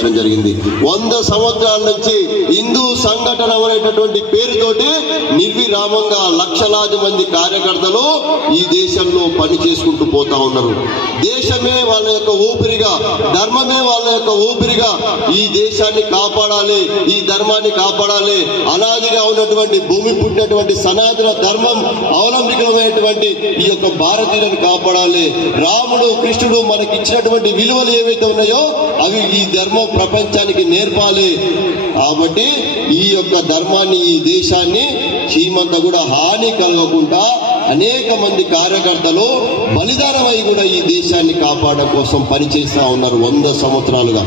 భావించడం జరిగింది. 100 సంవత్సరాల నుంచి హిందూ సంఘటన అనేటటువంటి పేరుతోటి నిర్విరామంగా లక్షలాది మంది కార్యకర్తలు ఈ దేశంలో పని చేసుకుంటూ పోతా ఉన్నారు. దేశమే వాళ్ళ యొక్క ఊపిరిగా, ధర్మమే వాళ్ళ యొక్క ఊపిరిగా ఈ దేశాన్ని కాపాడాలి, ఈ ధర్మాన్ని కాపాడాలి, అనాదిగా ఉన్నటువంటి భూమి పుట్టినటువంటి సనాతన ధర్మం అవలంబికమైనటువంటి ఈ యొక్క భారతీయులను కాపాడాలి. రాముడు కృష్ణుడు మనకి ఇచ్చినటువంటి విలువలు ఏవైతే ఉన్నాయో అవి ఈ ధర్మం ప్రపంచానికి నేర్పాలి. కాబట్టి ఈ యొక్క ధర్మాన్ని, ఈ దేశాన్ని చీమంతా కూడా హాని కలగకుండా అనేక మంది కార్యకర్తలు బలిదానమై కూడా ఈ దేశాన్ని కాపాడడం కోసం పనిచేస్తూ ఉన్నారు 100 సంవత్సరాలుగా.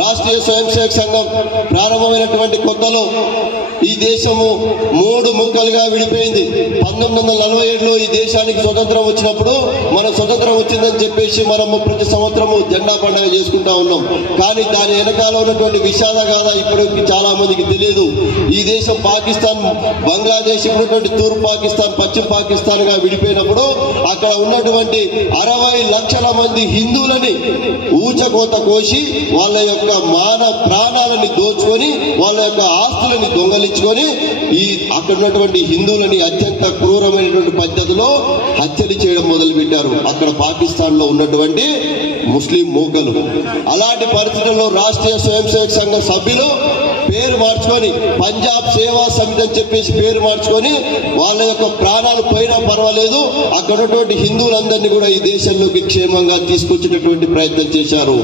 రాష్ట్రీయ స్వయం సేవక సంఘం ప్రారంభమైనటువంటి కొత్తలో ఈ దేశము 3 ముక్కలుగా విడిపోయింది. 1947లో ఈ దేశానికి స్వతంత్రం వచ్చినప్పుడు మనం స్వతంత్రం వచ్చిందని చెప్పేసి మనము ప్రతి సంవత్సరము జెండా పండుగ చేసుకుంటా ఉన్నాం. కానీ దాని వెనకాల ఉన్నటువంటి విషాద గాథ ఇప్పటికి చాలా మందికి తెలియదు. ఈ దేశం పాకిస్తాన్, బంగ్లాదేశ్, ఉన్నటువంటి తూర్పు పాకిస్తాన్, పశ్చిమ పాకిస్తాన్గా విడిపోయినప్పుడు అక్కడ ఉన్నటువంటి 60 లక్షల మంది హిందువులని ఊచకోత కోసి వాళ్ళ యొక్క ప్రాణాలని దోచుకొని వాళ్ళ యొక్క ఆస్తులని దొంగలించుకొని ఈ అక్కడ ఉన్నటువంటి హిందువులని అత్యంత క్రూరమైనటువంటి పద్ధతిలో హత్యలు చేయడం మొదలుపెట్టారు అక్కడ పాకిస్తాన్లో ఉన్నటువంటి ముస్లిం మూకలు. అలాంటి పరిస్థితుల్లో రాష్ట్రీయ స్వయం సేవక సంఘ సభ్యులు పేరు మార్చుకొని పంజాబ్ సేవా సమితి అని చెప్పేసి పేరు మార్చుకొని వాళ్ళ యొక్క ప్రాణాలు పోయినా పర్వాలేదు, అక్కడ ఉన్నటువంటి హిందువులందరినీ కూడా ఈ దేశంలోకి క్షేమంగా తీసుకొచ్చేటటువంటి ప్రయత్నం చేశారు.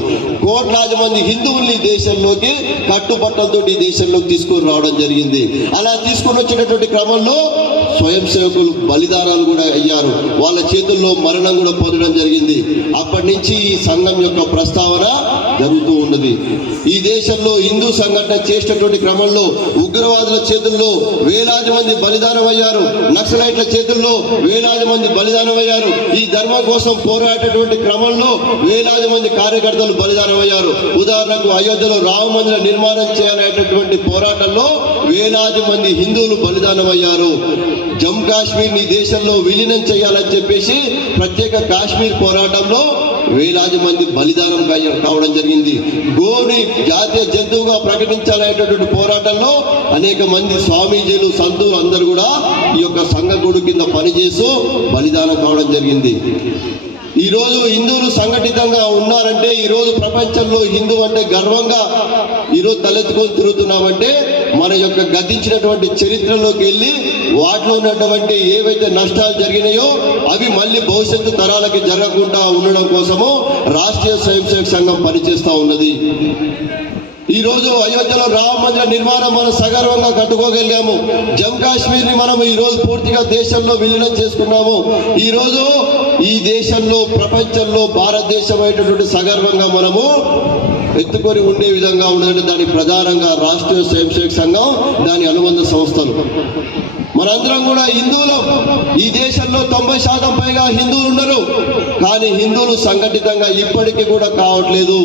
కోట్లాది మంది హిందువుల్ని దేశంలోకి కట్టుబట్టలతో ఈ దేశంలోకి తీసుకొని రావడం జరిగింది. అలా తీసుకొని వచ్చేటటువంటి క్రమంలో స్వయం సేవకులు బలిదానాలు కూడా అయ్యారు, వాళ్ళ చేతుల్లో మరణం కూడా పొందడం జరిగింది. అప్పటి నుంచి ఈ సంఘం యొక్క ప్రస్తావన జరుగుతూ ఉన్నది. ఈ దేశంలో హిందూ సంఘటన చేసేటటువంటి క్రమంలో ఉగ్రవాదుల చేతుల్లో వేలాది మంది బలిదానం అయ్యారు, నక్సలైట్ల చేతుల్లో వేలాది మంది బలిదానం అయ్యారు. ఈ ధర్మం కోసం పోరాడేటువంటి క్రమంలో వేలాది మంది కార్యకర్తలు బలిదానం అయ్యారు. ఉదాహరణకు అయోధ్యలో రామ మందిర నిర్మాణం చేయాలనేటటువంటి పోరాటంలో వేలాది మంది హిందువులు బలిదానం అయ్యారు. జమ్మూ కాశ్మీర్ని దేశంలో విలీనం చేయాలని చెప్పేసి ప్రత్యేక కాశ్మీర్ పోరాటంలో వేలాది మంది బలిదానం కావడం జరిగింది. గోని జాతీయ జంతువుగా ప్రకటించాలనేటటువంటి పోరాటంలో అనేక మంది స్వామీజీలు, సంతులు అందరూ కూడా ఈ యొక్క సంఘ గుడి కింద పనిచేస్తూ బలిదానం కావడం జరిగింది. ఈరోజు హిందువులు సంఘటితంగా ఉన్నారంటే, ఈరోజు ప్రపంచంలో హిందూ అంటే గర్వంగా ఈరోజు తలెత్తుకొని తిరుగుతున్నామంటే మన యొక్క గతించినటువంటి చరిత్రలోకి వెళ్ళి వాటిలో ఉన్నటువంటి ఏవైతే నష్టాలు జరిగినాయో అవి మళ్ళీ భవిష్యత్తు తరాలకి జరగకుండా ఉండడం కోసము రాష్ట్రీయ స్వయం సేవక సంఘం పనిచేస్తూ ఉన్నది. ఈరోజు అయోధ్యలో రామ మందిర నిర్మాణం మనం సగర్వంగా కట్టుకోగలిగాము. జమ్మూ కాశ్మీర్ని మనం ఈరోజు పూర్తిగా దేశంలో విలీనం చేసుకున్నాము. ఈరోజు ఈ దేశంలో, ప్రపంచంలో భారతదేశం అయినటువంటి సగర్వంగా మనము ఎత్తుకొని ఉండే విధంగా ఉన్నదంటే దానికి ప్రధానంగా రాష్ట్రీయ స్వయం సేవక సంఘం, దాని అనుబంధ సంస్థలు. మనందరం కూడా హిందువులం. ఈ దేశంలో 90% పైగా హిందువులు ఉన్నారు, కానీ హిందువులు సంఘటితంగా ఇప్పటికీ కూడా కావట్లేదు.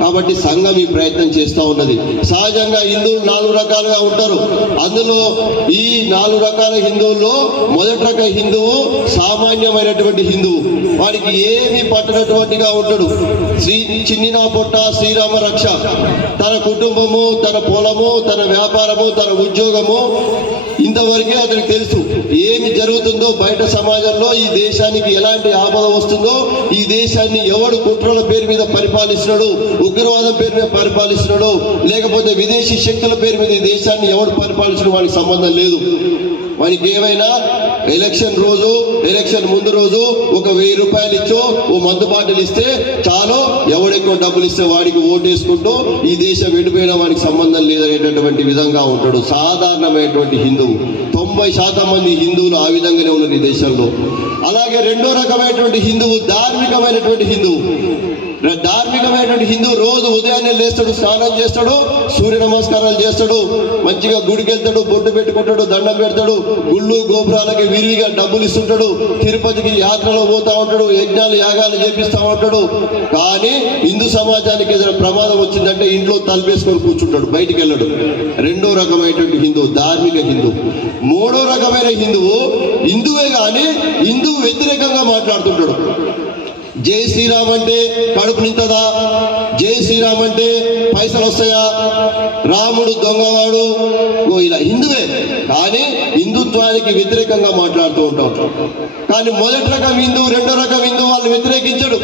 కాబట్టి సంఘం ఈ ప్రయత్నం చేస్తూ ఉన్నది. సహజంగా హిందువులు 4 రకాలుగా ఉంటారు. అందులో ఈ 4 రకాల హిందువుల్లో మొదటి రకం హిందువు సామాన్యమైనటువంటి హిందువు. వాడికి ఏమీ పట్టనటువంటిగా ఉంటాడు. చిన్నినా పొట్ట శ్రీరామ రక్ష. తన కుటుంబము, తన పొలము, తన వ్యాపారము, తన ఉద్యోగము ఇంతవరకే అతనికి తెలుసు. ఏమి జరుగుతుందో బయట సమాజంలో, ఈ దేశానికి ఎలాంటి ఆపద వస్తుందో, ఈ దేశాన్ని ఎవడు కుట్రల పేరు మీద పరిపాలిస్తున్నాడు, ఉగ్రవాదం పేరు మీద పరిపాలిస్తున్నాడు, లేకపోతే విదేశీ శక్తుల పేరు మీద ఈ దేశాన్ని ఎవడు పరిపాలించడం వానికి సంబంధం లేదు. వానికి ఏమైనా ఎలక్షన్ రోజు, ఎలక్షన్ ముందు రోజు ఒక 1000 రూపాయలు ఇచ్చో ఓ మందు బాటలు ఇస్తే చాలు, ఎవడెక్కువ డబ్బులు ఇస్తే వాడికి ఓటేసుకుంటూ ఈ దేశం విడిపోయినా వాడికి సంబంధం లేదనేటటువంటి విధంగా ఉంటాడు సాధారణమైనటువంటి హిందువు. 90% మంది హిందువులు ఆ విధంగానే ఉన్నారు ఈ దేశంలో. అలాగే రెండో రకమైనటువంటి హిందువు ధార్మికమైనటువంటి హిందువు. ధార్మికమైనటువంటి హిందువు రోజు ఉదయాన్నే లేస్తాడు, స్నానం చేస్తాడు, సూర్య నమస్కారాలు చేస్తాడు, మంచిగా గుడికి వెళ్తాడు, బొట్టు పెట్టుకుంటాడు, దండం పెడతాడు, గుళ్ళు గోపురాలకి విరివిగా డబ్బులు ఇస్తుంటాడు, తిరుపతికి యాత్రలో పోతా ఉంటాడు, యజ్ఞాలు యాగాలు చేపిస్తూ ఉంటాడు. కానీ హిందూ సమాజానికి ఏదైనా ప్రమాదం వచ్చిందంటే ఇంట్లో తలపేసుకొని కూర్చుంటాడు, బయటికి వెళ్ళడు. రెండో రకమైనటువంటి హిందువు ధార్మిక హిందువు. మూడో రకమైన హిందువు హిందువే కానీ హిందువు వ్యతిరేకంగా మాట్లాడుతుంటాడు. జై శ్రీరామ్ అంటే కడుపు నింతదా, జై శ్రీరామ్ అంటే పైసలు వస్తాయా, రాముడు దొంగవాడు ఇలా హిందువే కానీ హిందుత్వానికి వ్యతిరేకంగా మాట్లాడుతూ ఉంటాం. కానీ మొదటి రకం హిందూ, రెండో రకం హిందూ వాళ్ళు వ్యతిరేకించడు.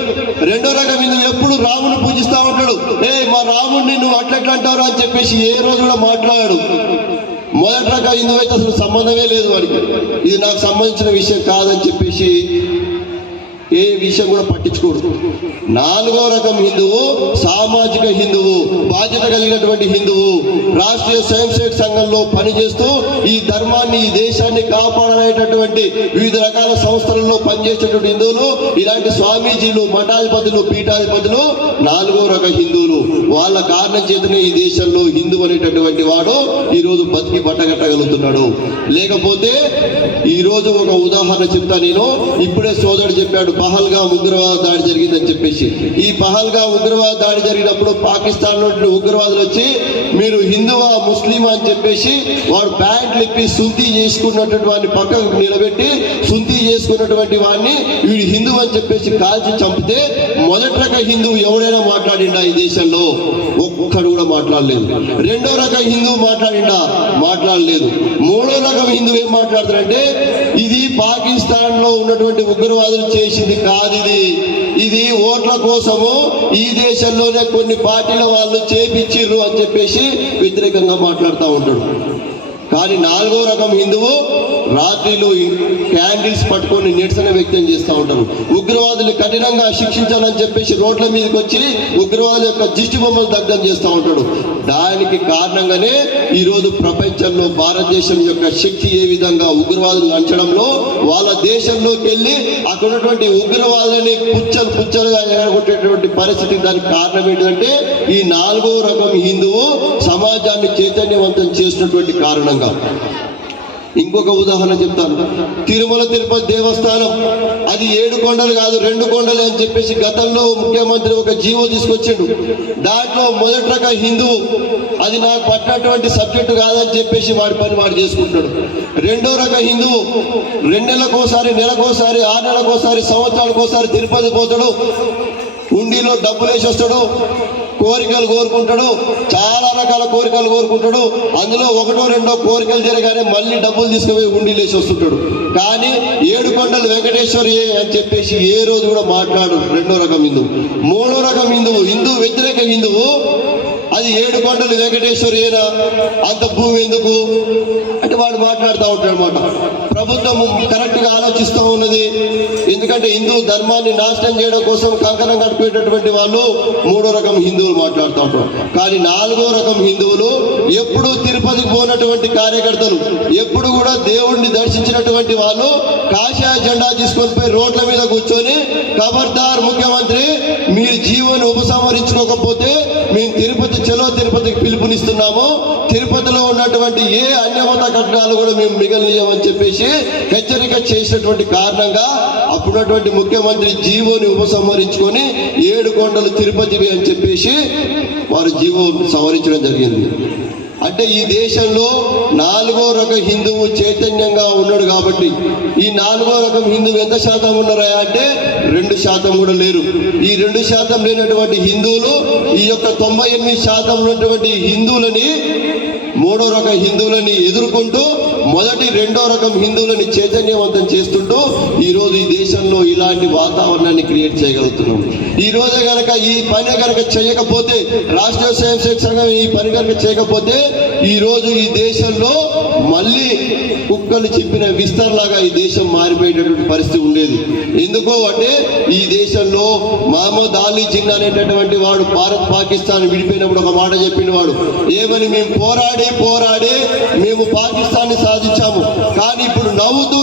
రెండో రకం హిందూ ఎప్పుడు రాముని పూజిస్తూ ఉంటాడు. మా రాముడిని నువ్వు అట్లెట్లా అంటారు అని చెప్పేసి ఏ రోజు కూడా మాట్లాడాడు. మొదటి రకం హిందూ అయితే అసలు సంబంధమే లేదు వాడికి, ఇది నాకు సంబంధించిన విషయం కాదని చెప్పేసి ఏ విషయం కూడా పట్టించుకోడు. నాలుగో రకం హిందువు సామాజిక హిందువు, బాధ్యత కలిగినటువంటి హిందువు, రాష్ట్రీయ స్వయం సేవక సంఘంలో పనిచేస్తూ ఈ ధర్మాన్ని, ఈ దేశాన్ని కాపాడనేటటువంటి వివిధ రకాల సంస్థలలో పనిచేసేటువంటి హిందువులు, ఇలాంటి స్వామీజీలు, మఠాధిపతులు, పీఠాధిపతులు నాలుగో రకం హిందువులు. వాళ్ళ కారణం చేతనే ఈ దేశంలో హిందూ అనేటటువంటి వాడు ఈరోజు బతికి బట్టగట్టగలుగుతున్నాడు. లేకపోతే ఈరోజు ఒక ఉదాహరణ చెప్తా నేను. ఇప్పుడే సోదరుడు చెప్పాడు పహల్గాం ఉగ్రవాద దాడి జరిగిందని చెప్పేసి. ఈ పహల్గాం ఉగ్రవాద దాడి జరిగినప్పుడు పాకిస్తాన్ నుండి ఉగ్రవాదులు వచ్చి మీరు హిందువా ముస్లిమా అని చెప్పేసి వాడు ప్యాంట్లు ఇప్పి సుంతి చేసుకున్నటువంటి వాడిని పక్కకు నిలబెట్టి సుంతి చేసుకున్నటువంటి వాడిని వీడు హిందువు అని చెప్పేసి కాల్చి చంపితే మొదటి రకం హిందువు ఎవడైనా మాట్లాడిండా ఈ దేశంలో? ఒక్కడు కూడా మాట్లాడలేదు. రెండో రకం హిందువు మాట్లాడిండా? మాట్లాడలేదు. మూడో రకం హిందువు ఏం మాట్లాడతారంటే ఇది పాకిస్తాన్ లో ఉన్నటువంటి ఉగ్రవాదులు చేసింది కాదు, ఇది ఓట్ల కోసము ఈ దేశంలోనే కొన్ని పార్టీల వాళ్ళు చేపించిర్రు అని చెప్పేసి వ్యతిరేకంగా మాట్లాడుతూ ఉంటాడు. కానీ నాలుగో రకం హిందువు రాత్రిలో క్యాండిల్స్ పట్టుకొని నిరసన వ్యక్తం చేస్తూ ఉంటారు. ఉగ్రవాదులు కఠినంగా శిక్షించాలని చెప్పేసి రోడ్ల మీదకి వచ్చి ఉగ్రవాదుల యొక్క దిష్టి బొమ్మలు దగ్ధం చేస్తూ ఉంటాడు. దానికి కారణంగానే ఈరోజు ప్రపంచంలో భారతదేశం యొక్క శక్తి ఏ విధంగా ఉగ్రవాదులు లంచడంలో వాళ్ళ దేశంలోకి వెళ్ళి అక్కడ ఉన్నటువంటి ఉగ్రవాదులని పుచ్చలుగా ఎగరగొట్టేటువంటి పరిస్థితి. దానికి కారణం ఏంటంటే ఈ నాలుగో రకం హిందువు సమాజాన్ని చైతన్యవంతం చేసినటువంటి కారణంగా. ఇంకొక ఉదాహరణ చెప్తాను. తిరుమల తిరుపతి దేవస్థానం అది 7 కొండలు కాదు 2 కొండలే అని చెప్పేసి గతంలో ముఖ్యమంత్రి ఒక జీవో తీసుకొచ్చిండు. దాంట్లో మొదటి రకం హిందువు అది నాకు పట్టినటువంటి సబ్జెక్టు కాదని చెప్పేసి వాడి పని వాడు చేసుకుంటాడు. రెండో రకం హిందువు 2 నెలలకోసారి, నెలకోసారి, 6 నెలలకోసారి, సంవత్సరానికోసారి తిరుపతి పోతాడు, ఉండిలో డబ్బులు వేసి వస్తాడు, కోరికలు కోరుకుంటాడు, చాలా రకాల కోరికలు కోరుకుంటాడు. అందులో 1, 2 కోరికలు జరగానే మళ్ళీ డబ్బులు తీసుకుపోయి ఉండిలేసి వస్తుంటాడు. కానీ 7 కొండలు వెంకటేశ్వరి అని చెప్పేసి ఏ రోజు కూడా మాట్లాడు రెండో రకం హిందువు. మూడో రకం హిందువు, హిందూ వ్యతిరేక హిందువు అది 7 కొండలు వెంకటేశ్వరి ఏనా, అంత భూమి ఎందుకు అంటే వాడు మాట్లాడుతూ ఉంటాడు అనమాట. ప్రభుత్వం కరెక్ట్గా ఆలోచిస్తూ ఉన్నది. ఎందుకంటే హిందూ ధర్మాన్ని నాశనం చేయడం కోసం కంకణం కట్టుకునేటటువంటి వాళ్ళు మూడో రకం హిందువులు మాట్లాడుతూ ఉంటారు. కానీ నాలుగో రకం హిందువులు ఎప్పుడు తిరుపతికి పోయినటువంటి కార్యకర్తలు, ఎప్పుడు కూడా దేవుణ్ణి దర్శించినటువంటి వాళ్ళు కాషాయ జెండా తీసుకొని పోయి రోడ్ల మీద కూర్చొని ఖబర్దార్ ముఖ్యమంత్రి మీరు జీవోని ఉపసంహరించుకోకపోతే మేము తిరుపతి చలో తిరుపతికి పిలుపునిస్తున్నాము, తిరుపతిలో ఉన్నటువంటి ఏ అన్యమత కట్టడాలు కూడా మేము మిగలనియమని చెప్పేసి హెచ్చరిక చేసినటువంటి కారణంగా అప్పుడున్నటువంటి ముఖ్యమంత్రి జీవోని ఉపసంహరించుకొని 7 కొండలు తిరుపతివి అని చెప్పేసి వారు జీవో సంహరించడం జరిగింది. అంటే ఈ దేశంలో నాలుగో రకం హిందువు చైతన్యంగా ఉన్నాడు కాబట్టి ఈ నాలుగో రకం హిందువు ఎంత శాతం ఉన్నారా అంటే 2% కూడా లేరు. ఈ 2% లేనటువంటి హిందువులు ఈ యొక్క 98% ఉన్నటువంటి హిందువులని మూడో రకం హిందువులని ఎదుర్కొంటూ మొదటి రెండో రకం హిందువులని చైతన్యవంతం చేస్తుంటూ ఈరోజు ఈ దేశంలో ఇలాంటి వాతావరణాన్ని క్రియేట్ చేయగలుగుతున్నాం. ఈ రోజే కనుక ఈ పని కనుక చేయకపోతే, రాష్ట్రీయ స్వయం సేవక సంఘం ఈ పని కనుక చేయకపోతే ఈరోజు ఈ దేశంలో మళ్ళీ కుక్కలు చెప్పిన విస్తర్లాగా ఈ దేశం మారిపోయేటటువంటి పరిస్థితి ఉండేది. ఎందుకు అంటే ఈ దేశంలో మహమ్మద్ అలీ జిన్నా అనేటటువంటి వాడు భారత్ పాకిస్తాన్ విడిపోయినప్పుడు ఒక మాట చెప్పిన వాడు ఏమని, మేము పోరాడి మేము పాకిస్తాన్ని సాధించాము, కానీ ఇప్పుడు నవ్వుతూ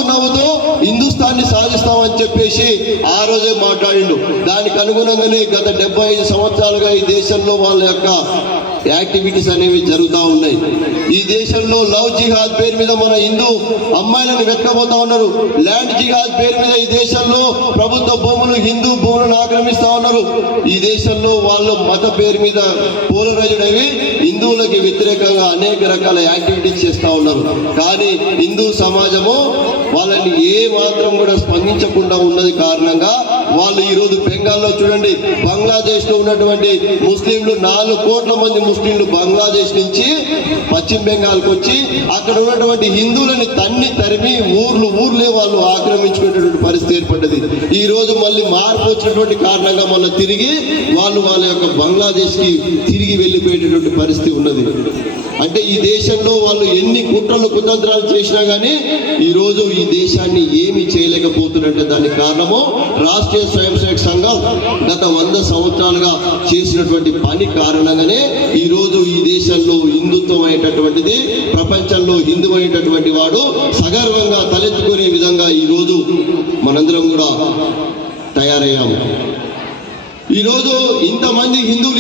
హిందుస్థాన్ని సాధిస్తామని చెప్పేసి ఆ రోజే మాట్లాడిండు. దానికి అనుగుణంగానే గత 75 సంవత్సరాలుగా ఈ దేశంలో వాళ్ళ యొక్క యాక్టివిటీస్ అనేవి జరుగుతూ ఉన్నాయి. ఈ దేశంలో లవ్ జిహాద్ పేరు మీద మన హిందూ అమ్మాయిలను వెతకపోతా ఉన్నారు. ల్యాండ్ జిహాద్ పేరు మీద ఈ దేశంలో ప్రభుత్వ భూములు, హిందూ భూములను ఆక్రమిస్తూ ఉన్నారు. ఈ దేశంలో వాళ్ళు మత పేరు మీద పోలరైజ్డ్ అవి హిందువులకి వ్యతిరేకంగా అనేక రకాల యాక్టివిటీస్ చేస్తూ ఉన్నారు. కానీ హిందూ సమాజము వాళ్ళని ఏ మాత్రం కూడా స్పందించకుండా ఉన్నది కారణంగా వాళ్ళు ఈ రోజు బెంగాల్లో చూడండి, బంగ్లాదేశ్ లో ఉన్నటువంటి ముస్లింలు 4 కోట్ల మంది ముస్లింలు బంగ్లాదేశ్ నుంచి పశ్చిమ బెంగాల్కి వచ్చి అక్కడ ఉన్నటువంటి హిందువులని తరిమి ఊర్లే వాళ్ళు ఆక్రమించుకునేటువంటి పరిస్థితి ఏర్పడ్డది. ఈ రోజు మళ్ళీ మార్పు వచ్చినటువంటి కారణంగా మళ్ళీ తిరిగి వాళ్ళ యొక్క బంగ్లాదేశ్ కి తిరిగి వెళ్ళిపోయేటటువంటి పరిస్థితి ఉన్నది. అంటే ఈ దేశంలో వాళ్ళు ఎన్ని కుతంత్రాలు చేసినా కానీ ఈ రోజు ఈ దేశాన్ని ఏమీ చేయలేకపోతున్నట్టే దానికి కారణము రాష్ట్రీయ స్వయం సేవక సంఘం గత 100 సంవత్సరాలుగా చేసినటువంటి పని కారణంగానే ఈ రోజు ఈ దేశంలో హిందుత్వం అనేటటువంటిది, ప్రపంచంలో హిందూ అనేటటువంటి వాడు సగర్వంగా తలెత్తుకునే విధంగా ఈ రోజు మనందరం కూడా తయారయ్యాము. ఈరోజు ఇంతమంది హిందువులు